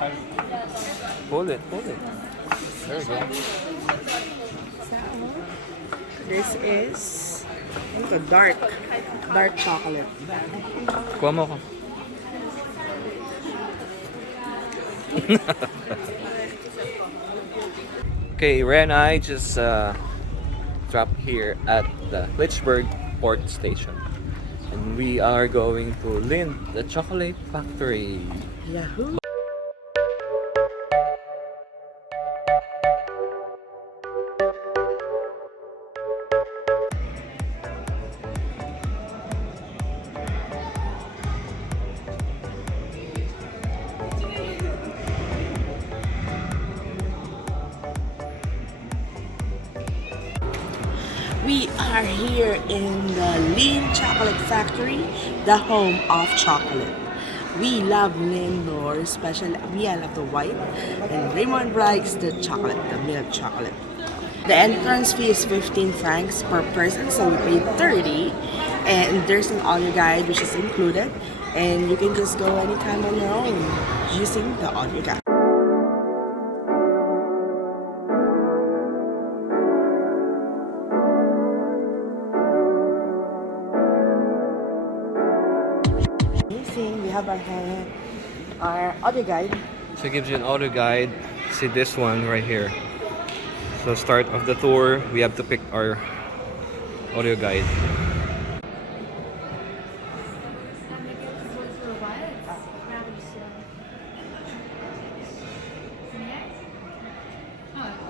Hold it, hold it. There we go. This is ito, dark chocolate. Kuha mo ko. Okay, Ren and I just dropped here at the Lynchburg Port Station. And we are going to Lindt, the chocolate factory. Yahoo! We are here in the Lindt Factory, the home of chocolate. We love Lindt, or especially we love the white, and Raymond likes the chocolate, the milk chocolate. The entrance fee is 15 francs per person, so we paid 30, and there's an audio guide which is included, and you can just go anytime on your own using the audio guide. We have our audio guide. So it gives you an audio guide. See this one right here. So start of the tour, we have to pick our audio guide.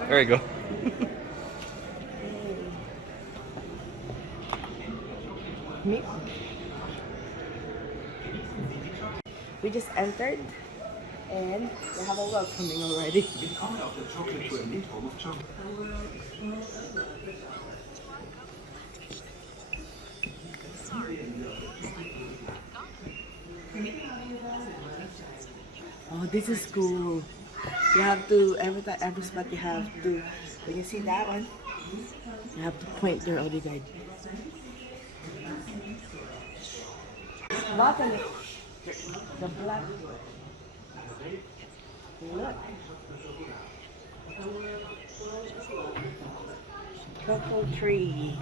There you go. Me. We just entered and we have a welcoming already. Oh, this is cool. You have to, every spot you have to, when you see that one, you have to point your audio guide. Bottom. The black. Look. Coco tree.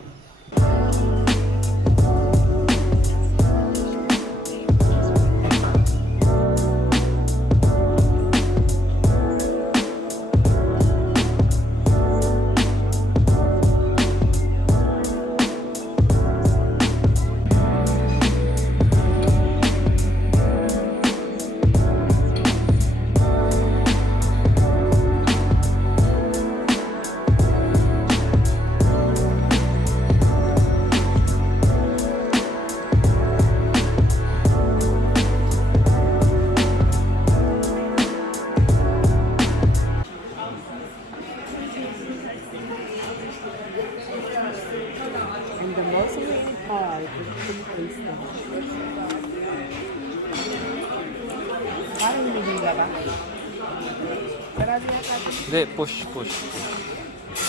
Hindi, push.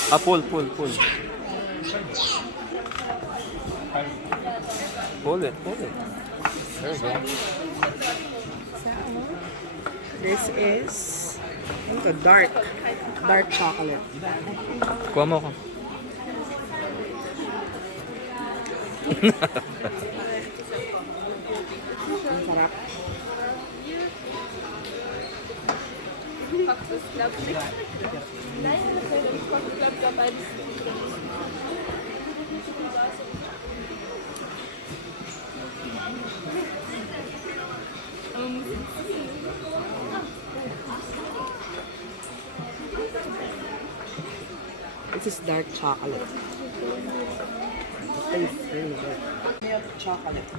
Ah, pull. Hold it. There you go. This is ito, dark chocolate. Kuha mo ko. Ang sarap. This is dark chocolate. It tastes really good. Milk chocolate.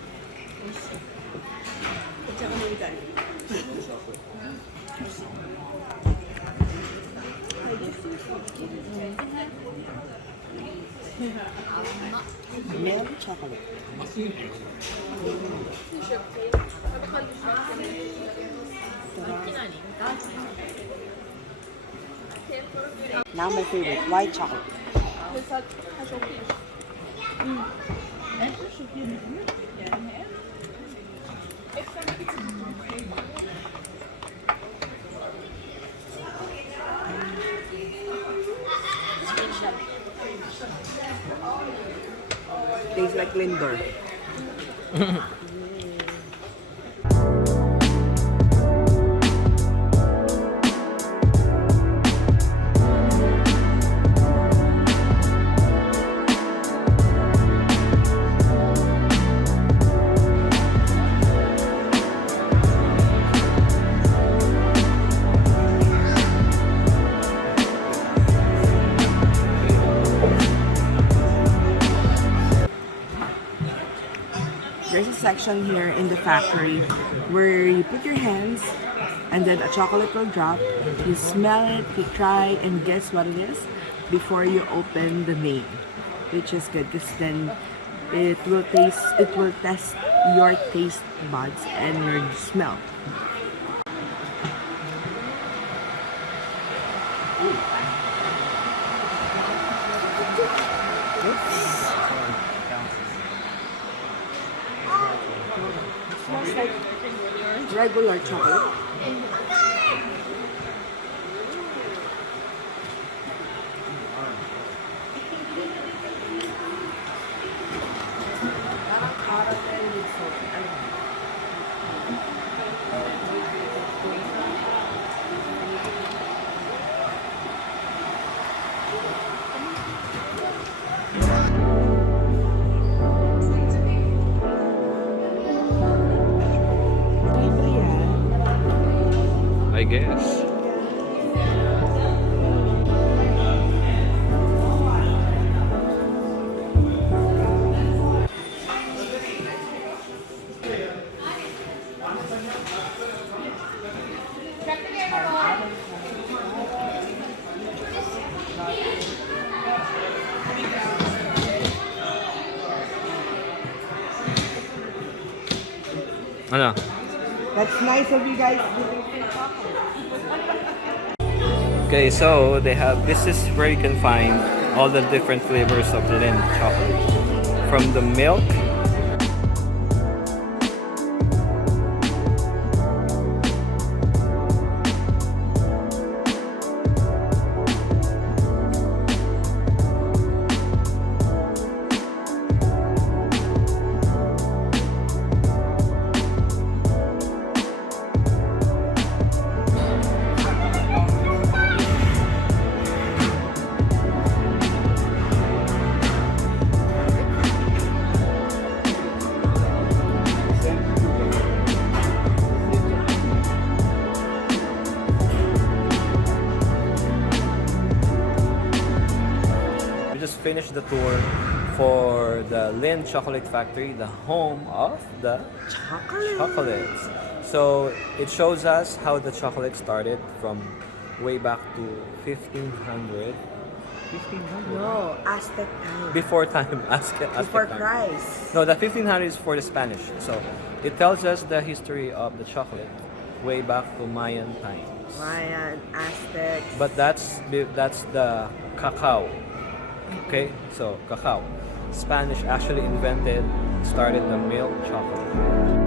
Milk chocolate. Now my favorite, white chocolate. like Lindor. There's a section here in the factory where you put your hands and then a chocolate will drop. You smell it, you try, and guess what it is before you open the name, which is good because then it will test your taste buds and your smell. Smells like regular chocolate. Parang caramel with salt. I guess. Ano? That's nice of you guys. Okay, so they have, this is where you can find all the different flavors of Lindt chocolate. From the milk, just finished the tour for the Lindt Chocolate Factory, the home of the chocolates. So it shows us how the chocolate started from way back to 1500. 1500? No, Aztec time. Before time, Aztec Before time. Christ. No, the 1500 is for the Spanish. So it tells us the history of the chocolate way back to Mayan times. Mayan, Aztec. But that's the cacao. Okay, so cacao. Spanish actually started the milk chocolate.